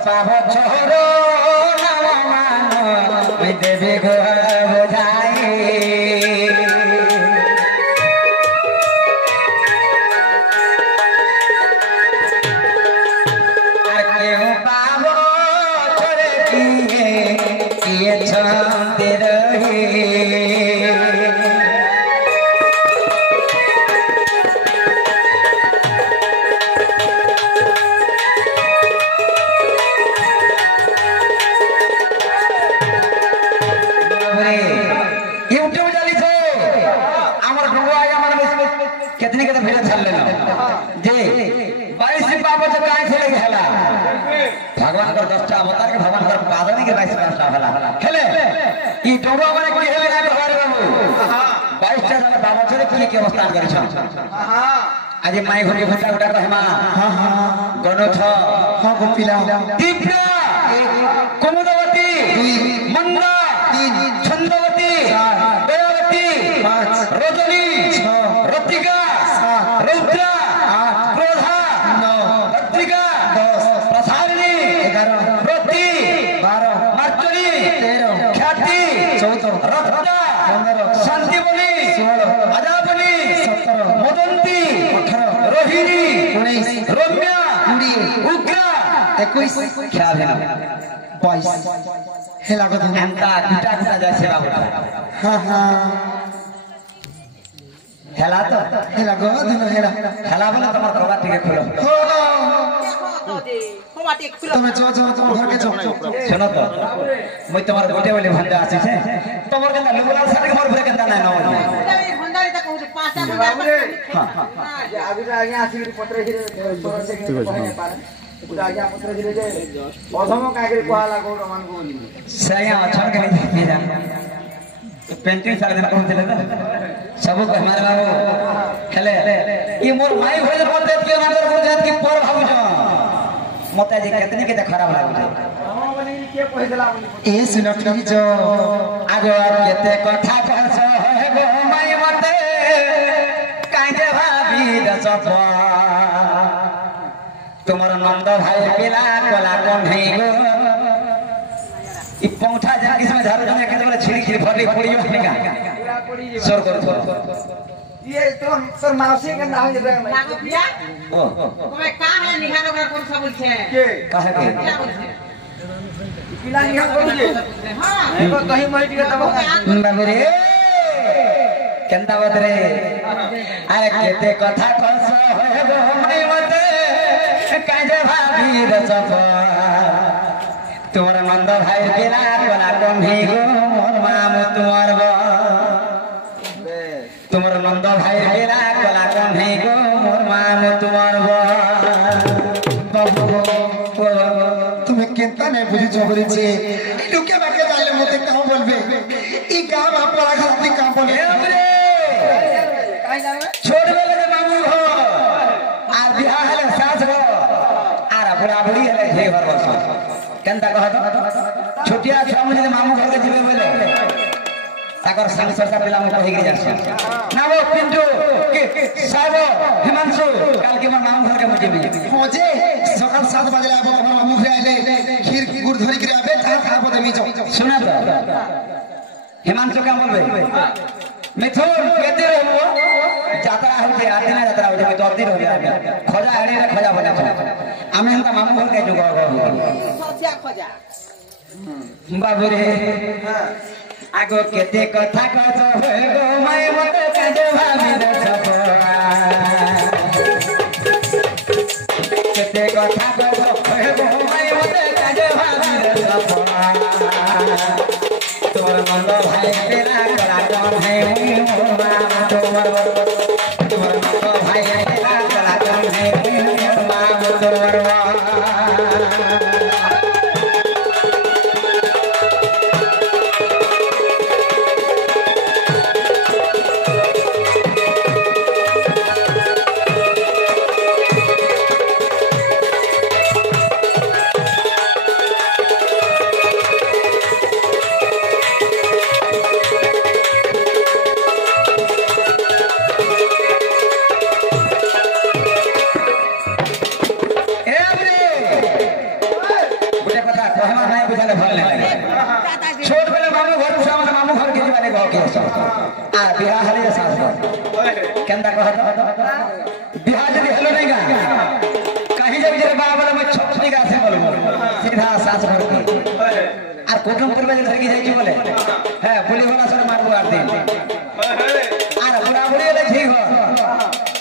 पावछ रो नाम मान मैं देवी घर बुझाई क्यों पावछ रे किए छंदे रहे कितने के भेड़ छल लेना जे 22 पावछ काहे से लगे हला भगवान कर 10टा अवतार के भगवान कर पादनी के 22 पावछ हला खेले ई डोबा माने की हेले ना भगवान बाबू 22 टा पावछ रे की अवस्था करै छ हां आज माई घर के भटा उठा कहमा हां हां गनो छ हां गोपिला दिव्या कुमुदवती मंगा 3 छंदवती 4 दयावती 5 रजनी 6 रतिका रुद्रा 8 क्रोधा 9 भद्रिका 10 प्रसारिणी 11 प्रति 12 मार्चरी 13 ख्याति 14 रत्ता 15 शांतिबली 16 अजाबली 17 मदंती 18 रोहिणी 19 रम्या 20 उग्रा 21 ख्याभिना 22 हेला को धनता गुटा गुटा जैसे बाबू हां हां हेला तो हेला गो धन हेला हेला बोला तमर कबा ठीक खोलो हो कबा ठीक खोलो तुम जो तुम घर के जो सुनो तो मैं तुम्हार गोटे वाले भंडा आसी छे तमर केना लुगला सारे के मोर भरे केना ना न भंडारी तक कहू 5 बाबू रे हां जे आबी तो आगे आसी पत्र हिरे तोर से के पारे उडा आगे पत्र हिरे जे अधम कागे कोहाला को रमान को बोली सया अच्छा के नहीं जा पेंटिंग सारे दिन कौन चले सब को हमारे बाबू खेले ये मोर माई भरे बोलते के नजर को जात की पर भाऊ छ मते जे कितने के खराब लागु हां बोली के पहिला बोली ए सुनठी जो आगो केते कथा कहछ हे गो माई मते काहे भाभी दसप तुमर नंद भाई पिला कोला कोन्हई गो ई पौठा जा इसमें झारो जने के बोले छिड़ी छिड़ी फटी पड़ी बनेगा सर कर ये तो सर मौसी के नाम जे लागो पिया ओ तुम्हें का है निहार ओकरा कोन सब बोल छे के काहे के क्या बोल छे पिला निहार करू जे हां एको कहीं मइट के तब बाबू रे केंता बात रे अरे केते कथा कहछ हे गो माई मते काहे भाभी दसप तुम्हारा नंद भाई बिना कोला कोन्हई गो मोर माम तुम्हार बा तुम्हारा नंद भाई নাই বুঝি চবরিছে লোকে বাকে জানলে মতে কাম বলবে ই গাম আপলা খাতি কাম বলবে छोड़ बेले के मामू हो आ बियाह हले सास हो आर बुढ़ा बुढ़ी हले हे घर बस केनता कहत छोटिया छुआ मुझे मामू घर के जिबे बोले ताकर संग सरसा पिला मु कहि के जास ना वो पिंटू के साबो हिमांशु काल के मामू घर के मुझे भी खोजे सकाल 7 बजे आबो हमर मामू घर आइले खीर गुड़ धरि के आबे ता खाबो देमी जाओ सुना तो हिमांशु का बोलबे मिथुन केते रहबो যাত্রা হচ্ছে আর দিনে যাত্রা হচ্ছে তো দিন হয়ে যাবে খোজা এড়ে খোজা বলে আমি আমরা মামু ঘর কে যোগ সচিয়া খোজা বাবু রে আগো কেতে কথা কছ হয়ে গো মাই মতে কাজে ভাবি সব কেতে কথা কছ হয়ে গো মাই মতে কাজে ভাবি সব তোর মন্দ ভাই তেরা করা জন হে মা তোর भाई तेरा चला तुम है मां तोरवा छोट बेले मामू घर से मामू घर के जीवाने गो के आ बियाह हले सास केंदा कहत बियाह जदी हलो नहीं गा कहीं जब जरे बाबा बोले मैं छोटनी गा से बोलबो सीधा सास घर के আর প্রথম পূর্বে যে ধরকি যাইছি বলে হ্যাঁ পুলিশ वाला সর মারবো আর দিন আর বুড়া বুড়ি হলে ঠিক হয়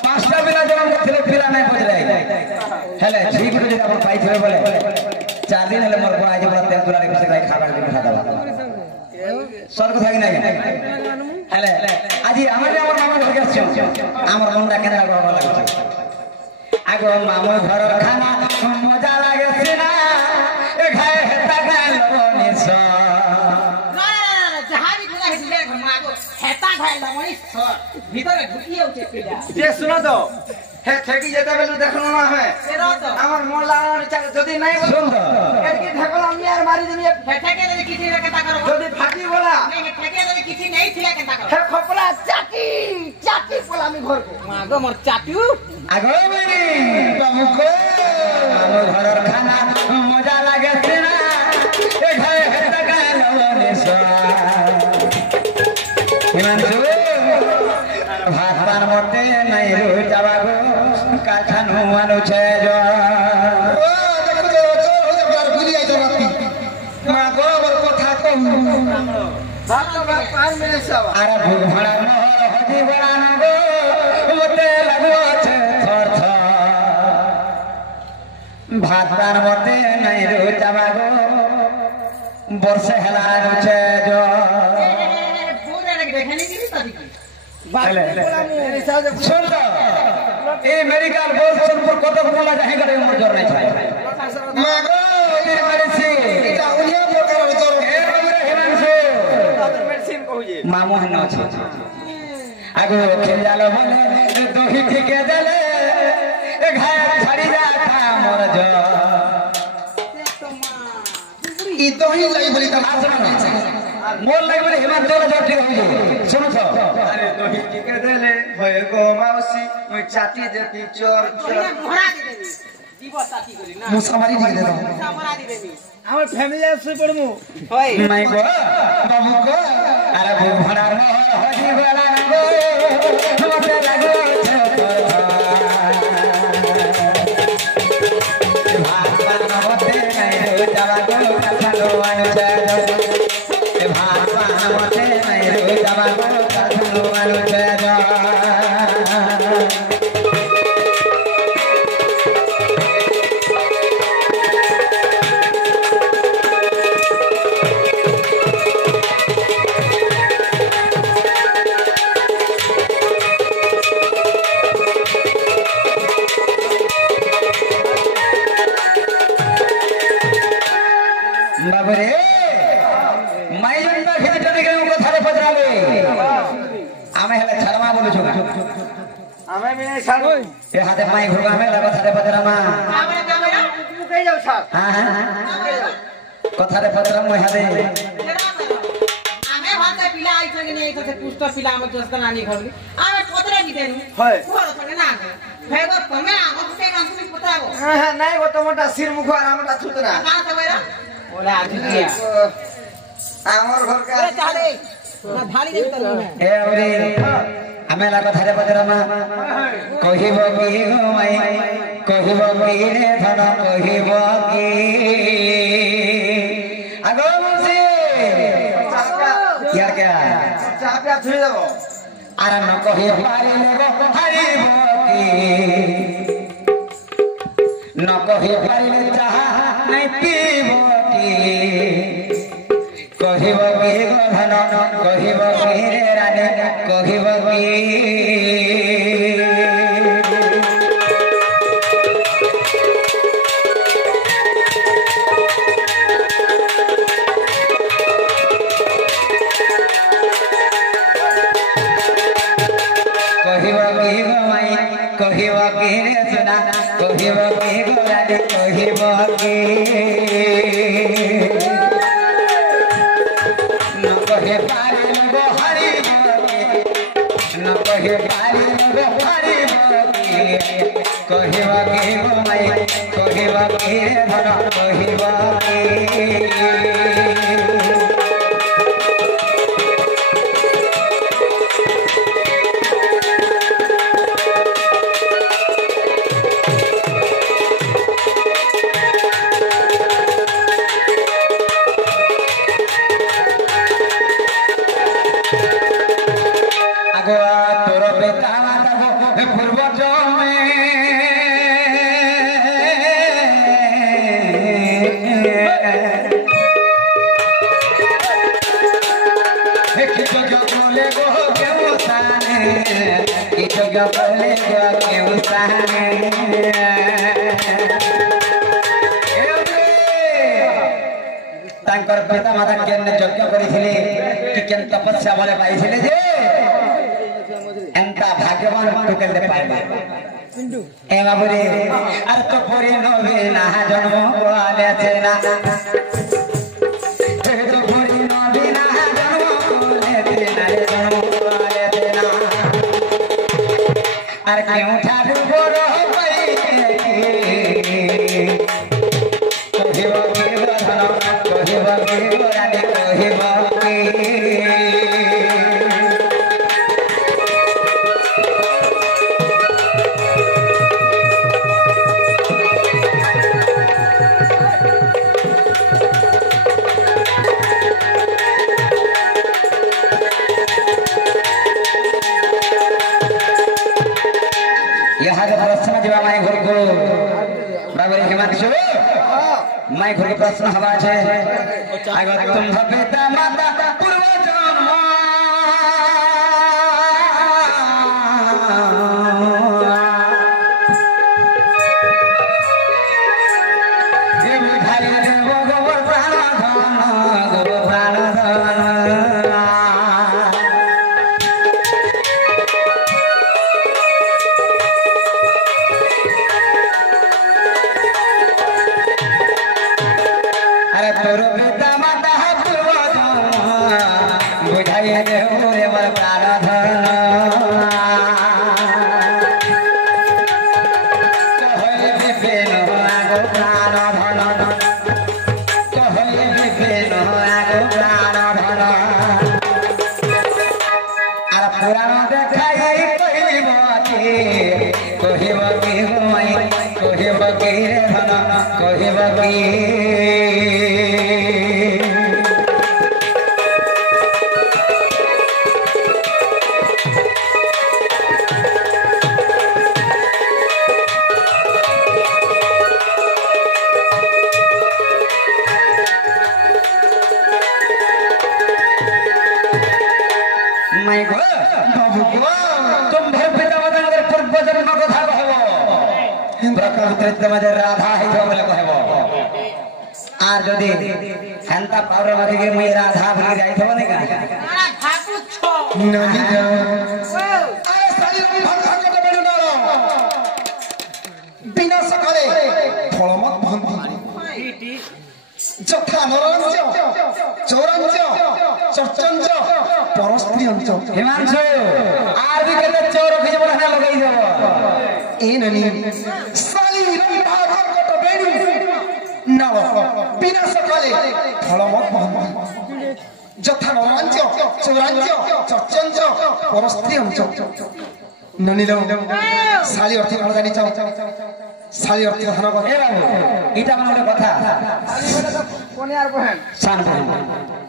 পাঁচটা বিনা জন্ম ছিল পিলা নাই বুঝলাই হেলে ঠিক করে যদি আপন পাইছিবে বলে 4 दिन হলে মরবো আজ বড় তেল তুলা রেখে খাই খাবার দিয়ে খাওয়া দাওয়া স্বর্গ থাকি নাই হেলে আজি আমার মামা ঘর গেছে আমার মনটা কেন ভালো লাগছে আগো মামু ঘরের খানা মজা লাগছে না এ খায় হেতা খায় লবণিস না যাহাবি গুলা হেদিলে মাগো হেতা খায় লবণিস ভিতরে ঢুকিয়ে উঠে পিলা যে শুনো তো হে ঠেকি যেতে গেল দেখো না হে এরা তো আমার মন লাগানোর চাই যদি নাই বল সুন্দর এদিকে ঠেকল আমি আর মারি দিবি ঠেকে যদি কিছু রেখে তা করো যদি ফাটি বলা ঠেকে যদি কিছু নেই ছিল কেন তা করো হে খপলা চাটি চাটি বলা আমি ঘরকে মাগো মোর চাটু আগো মেরি বাবুকো মামু ঘরের খানা মজা লাগছে না এ খায় হেতা খায় লবণিস হিমাংশু ভাত পান মতে নাই রু যাবা গো কাঠানু মানুছে ও দেখো যে চোর হয়ে যাবে আর ভুলি আইতো রাতি মা গো আমার কথা কম ভাত তো ভাত পান মেরে সব আর ভুগ ভাড়া নহল হজি বড়ান গো মতে লাগছে থর থর ভাত পান মতে নাই রু যাবা গো বর্ষে হেলা রুছে জো পুরা দেখে নি কি সাদি কি सुंदर ये मेडिकल बोल सुनपुर कतक बोला जाहि करे मोर जोर नहीं छाय মাগো तेरे मेडिसिन এটা উনিয়া প্রকার তোর ए हमरे हिमांशु মেডিসিন কহুজি मामू हन আছে আগো খেলালো বলে দহি ঠিকে দেলে এ ঘায় ছাড়ি যা খা মোর জো ই দহি লাই বলি তার मोर लगे बोले हिमांशु जो ठीक हो जो सुनो तो আরে দহি টিকে দেলে হয়ে গো মাউসি ওই চাটি দেতি চোর মোহরা দি দেবি দিব চাটি করি না মুসামারি দিয়ে দে মোহরা দি দেবি আমার ফ্যামিলি আসে পড়মু হয় নাই গো বাবু গো আরে ভুগ ভাড়া নহল হজি বলা গো মতে লাগো ভাত পান মতে নাই রো যাবা গো কাঠালো মানুছে ভাত পান মতে নাই রো যাবা গো কাঠালো মানুছে ছাড়ো এ হাতে মাই ঘুরবা মেলা কথাতে পদরামা কামড়া কামড়া মুখে যাও স্যার হ্যাঁ কথাতে পদরাম মই হাতে ଆମେ ଭାତ ପିଲା ଆଇଛନ୍ତି ନି ଏଇତ ସେ ପୁଷ୍ଟ ପିଲା ଆମ ଦୋସ୍ତ ନାନୀ ଘରକୁ ଆମେ ପତରେ ବିତେନୁ হয় ଘର ତଳେ ନା ଭେଗ ତମେ ଆମ ସେ କାମ ପତାବ হ্যাঁ নাই গো তোমারটা সির মুখ আর আমারটা ছুত না କାଁ ତମର ওলা ଆଜି দিয়া আমার ঘর কা ଏ ଚାଲେ ନା ଧାଳି ଦେବି ତର এ ওরে আমেলা কথাতে পদরামা কহিব কি গো মাই কহিব কি রে ধন কহিব কি আগো মুসি ইয়ার কে চাপটা ছুঁয়ে দেব আর ন কহি পারিলে গো হারিব কি ন কহি পারিলে যাহা নাই পিব কি কহিব কি গো ধন কহিব কি রে রানী কহিব কি কহিব কি গো মাই কহিব কি রে সোনা কহিব কি গো রানী কহিব কি ন কহে পারিল গো হারিব কি ন কহে পারিল গো হারিব কি কহিব কি গো মাই কহিব কি রে ধন কহিব কি আগোয়া তোর বেতা মাতা পূর্ব জমে কি যোগ্য বলে গো কেউ সানে কি যোগ্য বলে গো কেউ সানে তাঙ্কর পিতা মাতা কেন যজ্ঞ করেছিলে কি কেন তপস্যা বলে পাইছিলে যে এন্তা ভাগ্যবান টুকেলতে পাইবা এ বাবুরে আর তো পরে নবে না জন্ম বলেছে না তো পরে নবে না জন্ম বলেছে না রে জন্ম বলেছে না আর কেউ ঠাড়ু বড় পাইছে কহিব কি ধন কহিব কি রানী কহিব কি यहाँ के प्रश्न जब माय घर को बराबर हिमांशु माय घर के प्रश्न हवा छे अगर तुम पिता माता पूर्व जन्म ये बुझाई देव गो प्राण धन अरे तोर पिता माता पूर्व बुझाई देव रे मोर प्राण धन कहले विपिन आगो प्राण धन कहले विपिन आगो प्राण धन अरे पुराण देखाई कहली मती कहिब कि होई कहिब कि रे धन कहिब कि माय गो बाबू गो तुम भर पिता माता पूर्व जन्म कथा कहबो प्रकृति मजे राधा है बोले कहबो आर जदी हंता पावर मारी के मुई राधा भली जाई थबो ने का ના ભાગું છો नहीं ઓ आए साली भग भग के बेनु डालो বিনা সকালে ফলমত বহন্তি যথা নরঞ্চ চৌরাঞ্চ চর্চঞ্চ পরস্ত্রীঞ্চ হিমাংশু আর বি কেতে চোর কিছু বলে না লগাই যাব এ ননি সালি রম্ভা ভরকট বেণু নাল বিনা সকালে ফলমত বহন্তি যথা নরঞ্চ চৌরাঞ্চ চর্চঞ্চ পরস্ত্রীঞ্চ ননিল সালি অর্থ কଣ জানিছ সালি অর্থ ধান কর এ বাবু এটা মানে একটা কথা কোনে আর বহেন শান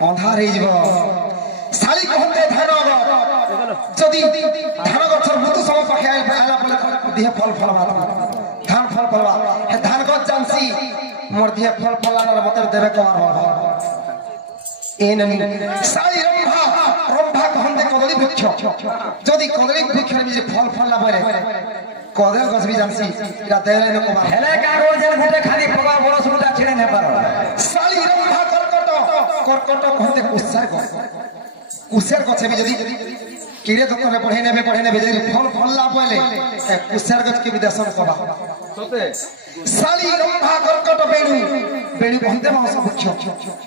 অন্ধার হয়ে যাব সালি কহতে ধান যদি ধান গছর ঋতু সময় পাখে আইলা বলে দেহ ফল ফলবা ধান ফল ফলবা হে ধান গছ জানছি মোর দেহ ফল ফলানোর মতে দেবে কমার বাবা এ ননি সালি রম্ভা কহতে কদলী বৃক্ষ যদি কদলী বৃক্ষের যে ফল ফললা বলে কদল গছ বি জানছি এটা দেলে ন কমা হেলে কাগজের ঘুটে খালি প্রভাব বড় সুটা ছিড়ে নে পারো সালি রম্ভা কর্কট কহতে কুশের গছে বি যদি কিরে দোকানে পড়ে নেবে যদি ফল ফললা বলে কুশের গছ কি বিদেশন কবা সতে সালি রম্ভা কর্কট বেণু কহতে মাংস বৃক্ষ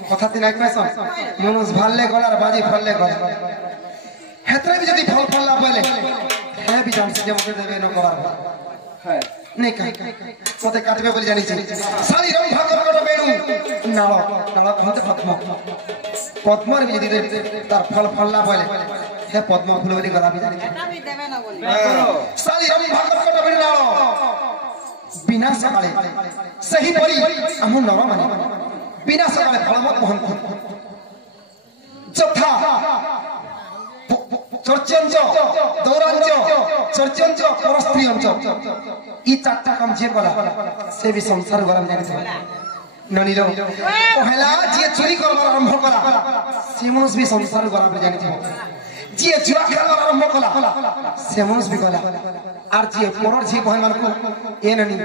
কথা তিন এক পেছ মনুষ ভাললে গলার বাজি ফললে গলা হেতরে বি যদি ফল ফললা বলে হে বি জানছি যে মতে দেবে ন কবার হ্যাঁ নেই মতে কাটবে বলে জানিছি সালি রম্ভা কর্কট বেণু নাল কহতে পদ্মর বি যদি তার ফল ফললা বলে হে পদ্ম ফুল বলে গলা বি জানিছি সালি রম্ভা কর্কট বেণু নাল বিনা সকালে সেই পরি আম নর মানে বিনা সকালে ফলমত বহন যথা চর্চঞ্চ দৌরাঞ্চ চর্চঞ্চ পরস্ত্রীঞ্চ ই চারটা কাম যে কলা সে বি সংসার গরম জানিছে ননিল পহেলা যে চুরি করবার আরম্ভ করা সে মানুষ বি সংসার গরম জানিছে যে জুয়া খেলার আরম্ভ কলা সে মানুষ বি কলা আর যে পরর ঝি বহে মানকু এ ননি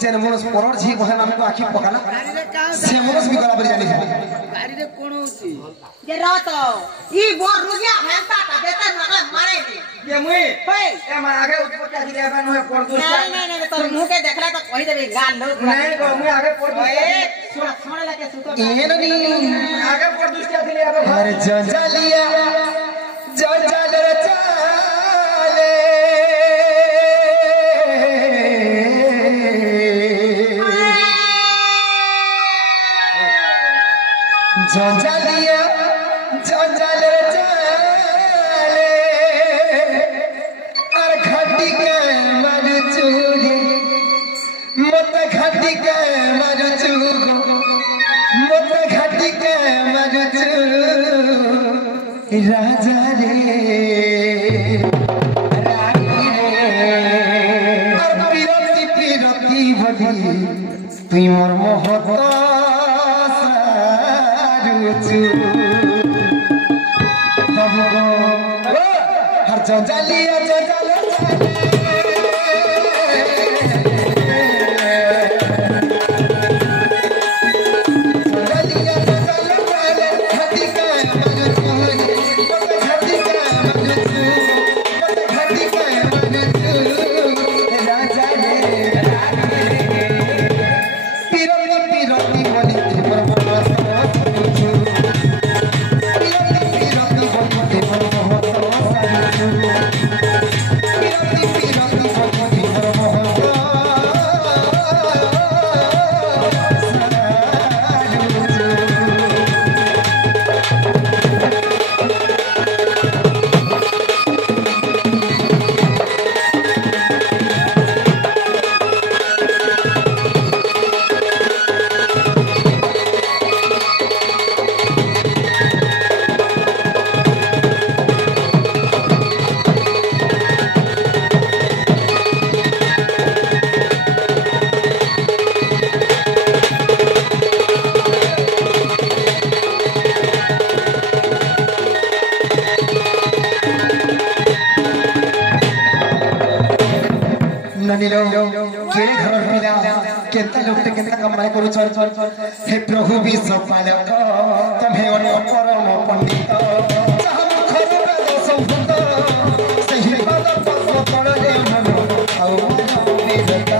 যে মানুষ পরর ঝি বহে মানকু আখি পকালা সে মানুষ বি কলা বলে জানিছে গাড়িরে কোন হচ্ছে যে রাত ই বড় রুগিয়া হেলতা তা বেটা নকলে মারে নি ये मुई হই ए मैं आगे उत्पत्ति आदि लेबा न पड़ दो नहीं তোর মুখে দেখলা তো কই দেবে গাল লোক नहीं को मुई आगे पड़ दो শুনে লাগে সুতো এ ননি आगे पड़ दो आदि लेबा हर जंजालिया जंजाल चाले जंजालिया जंजाल चाले और घाटी के मारू चूरी मत घाटी के मारू चूरी मत घाटी के मारू चूरी राजा रे रानी रे और पिरती बदी तुई मोर मोहत सारुचु बाबू गो हर जंजालिया जंजाल ननिलो के घर मिला केंता लोकते केंता कमाई करू चल हे प्रभु भी सपालक तुम्हें और परम पंडित चाह मुखर वेद संभूत सही पद पद्म पड़े मन आउ वेदता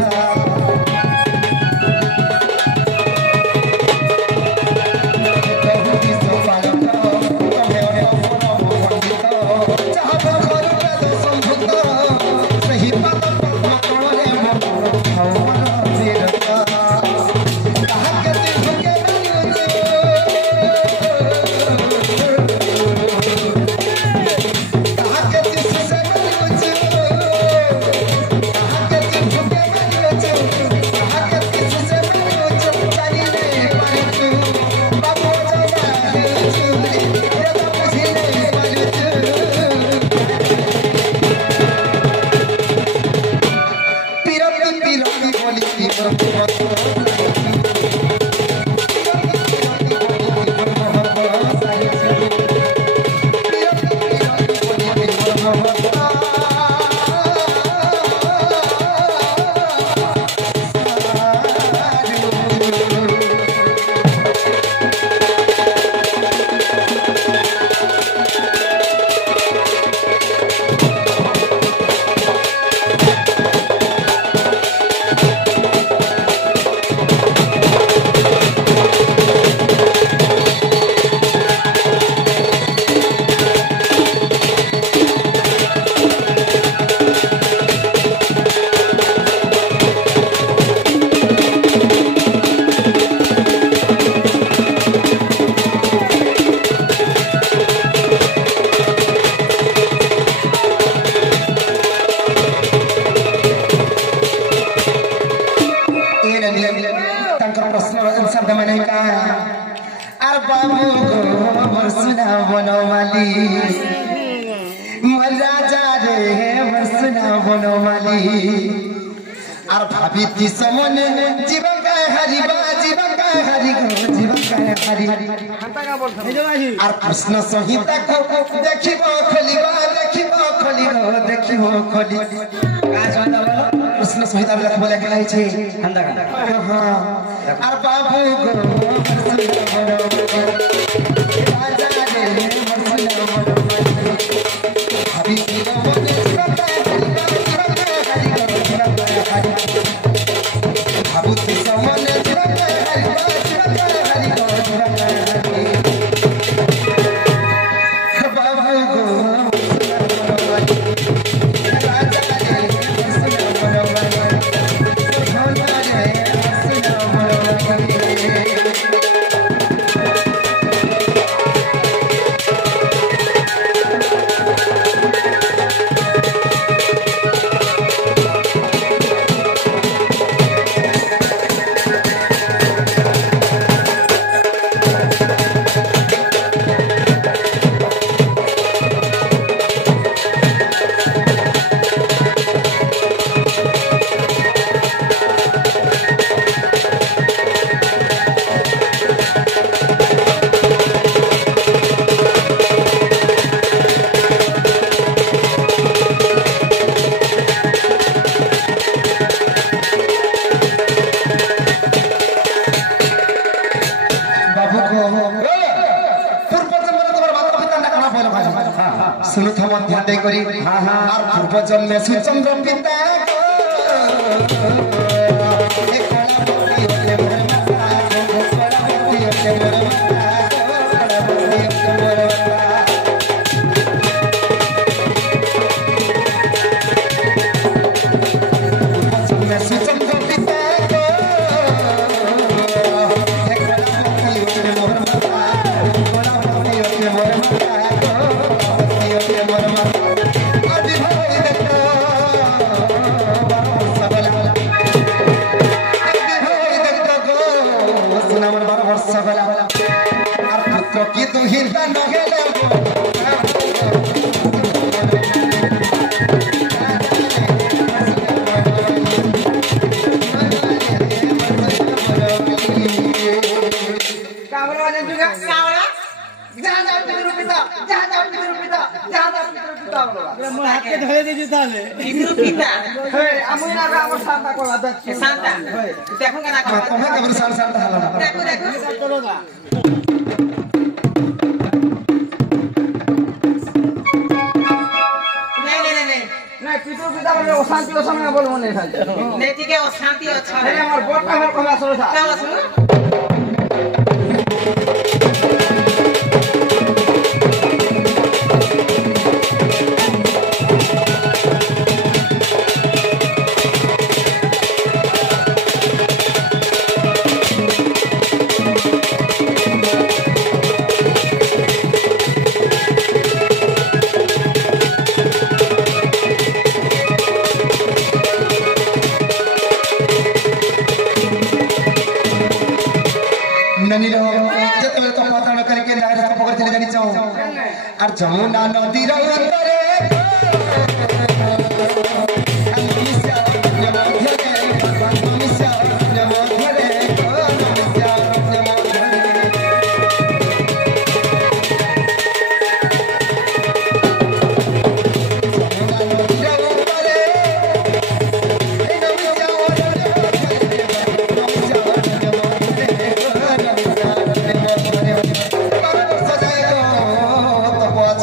प्रश्न शब्द मैंने कहा और बाबू को सुना बनोवाली राजा रे सुना बनोवाली और भाभी ती समने जीवन का हरिबा जीवन का हरि गो जीवन का हरि और प्रश्न संहिता को देखिबो खोलिबा देखिबो खोलिबो देखिबो खोली काज होता बोलो प्रश्न संहिता में बोले के है छे हंदा हां और बाबू गो राजा रे मरसिना भाभी ती समने जीवन का हरि गो जीवन का हरि भाबुती समने जीवन का हरि गो जीवन का हरि बाबू गो राजा रे सुना बनवाली भोला रे सुना बनवाली सुनु थम ध्यान दे करी हां हां और पूर्व जन्मे सुचंद्र पिता को एक कला बोली होले मोर माता को कला बोली होले मोर माता को कला बोली होले मोर माता जन्मे सुचंद्र पिता को एक कला बोली होले मोर माता को कला बोली होले मोर माता की तू हिंदा न गेले कावड़ा वाले जुगा कावड़ा जहां जाओ पितृ पिता जहां जाओ पितृ पिता जहां जाओ पितृ पिता बोला मैं हाथ के धरे दे जुता ले पितृ पिता हे अमुना राम शांता को आदत शांता देखो ना तुम्हें कबर साल साल हला देखो देखो करोगा नहीं पितृ पिता बोले अशांति असमय बोल मने था नहीं ठीक है शांति अच्छा अरे है हमार बोट का हमरा सुनो था क्या सुनो ननी रो जतले तो पातण करके नायर को पकड़ चले जानी चाहो और जमुना नदी रो करे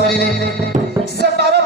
से 12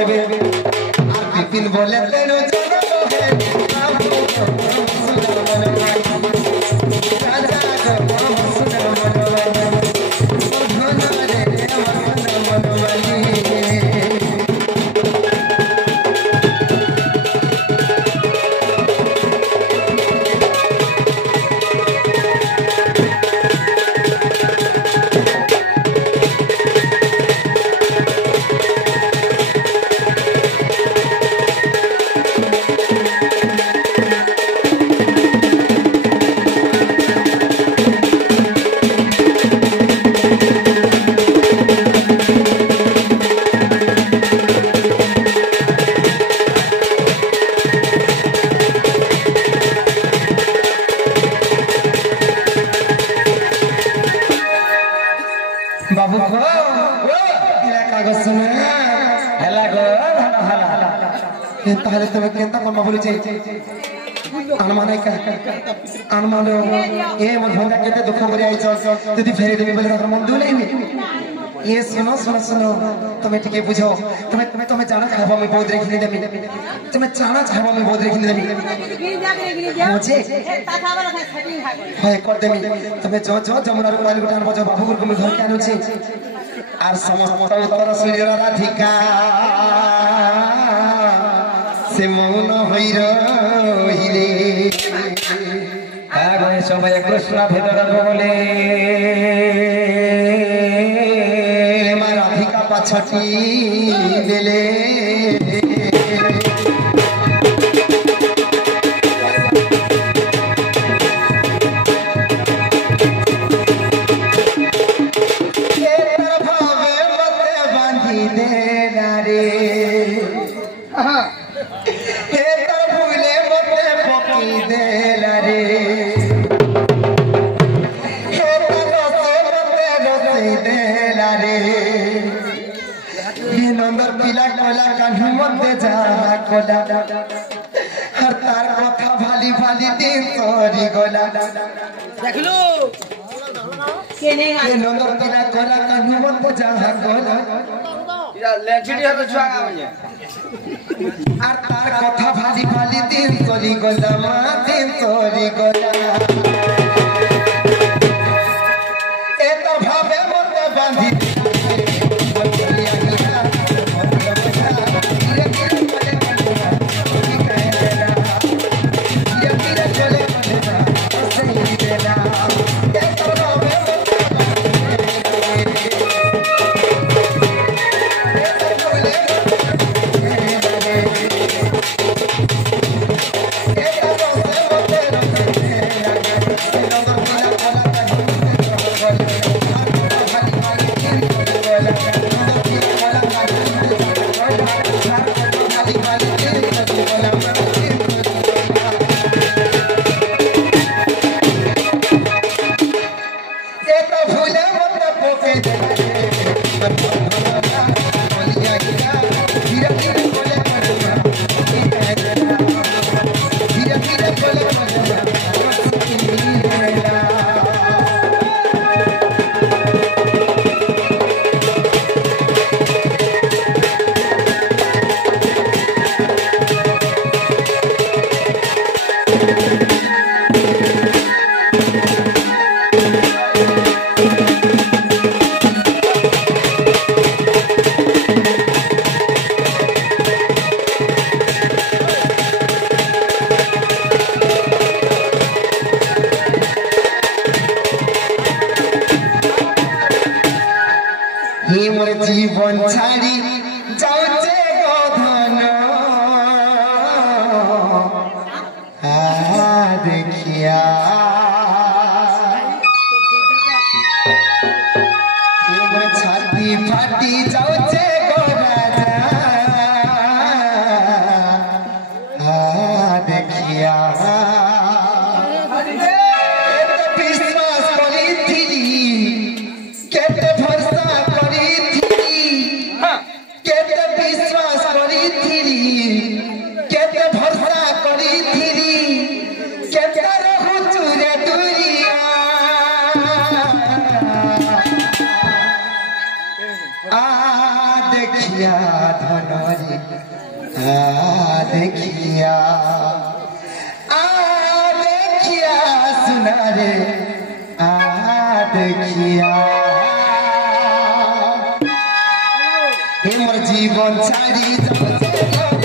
हेबे আর বিপিন বলে তেনো জনম হে বাবু সুন্দর মনমালি রাজা গো সুন্দর মনমালি ধন রে সুন্দর মনমালি बाबू को इला कागज सुना हेला गो हला केंता हले तबे केंता कोन बोली छै अनुमान का अनुमान ए मन भंगा केते दुख करि आइ छ तदी फेरे देबे बोले हमर मन दुलै ने ये सुनो सुनो सुनो तुम्हें ठीक बुझो तुम्हें तुम्हें तुम्हें जाना खाबा में बहुत देखने देबी तुम्हें जाना खाबा में बहुत देखने देबी मुझे हाय कर देबी तुम्हें जो जो जमुना रो पानी उठान बजो बाबू को घर के आनु छै आर समस्त उत्तर सूर्य राधिका से मौन होई रहिले आगो समय कृष्ण भीतर बोले राधिका पाछटी देले बांधी देला रे भूले मते पकी देला रे देला रे ये नंबर पिला कोला कान्हू मते जा कोला हर तार कथा भाली भाली दिन तोरी गोला देखलो केने ये नंबर पिला कोला कान्हू मते जा कोला इरा लेचिडी हाथ छुआ गावने আর তার কথা ভালি ভালি দিন তরি গোলা মা দিন তরি গোলা এত ভাবে মতে বাঁধি देखिया सुना रे देखिया हे मोर जीवन छाड़ी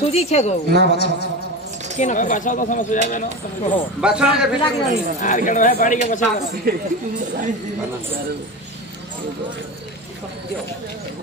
सुजी छे गो ना बाछा के न बाछा तो समझ जावे न बाछा के बिना आर के है बाड़ी के बाछा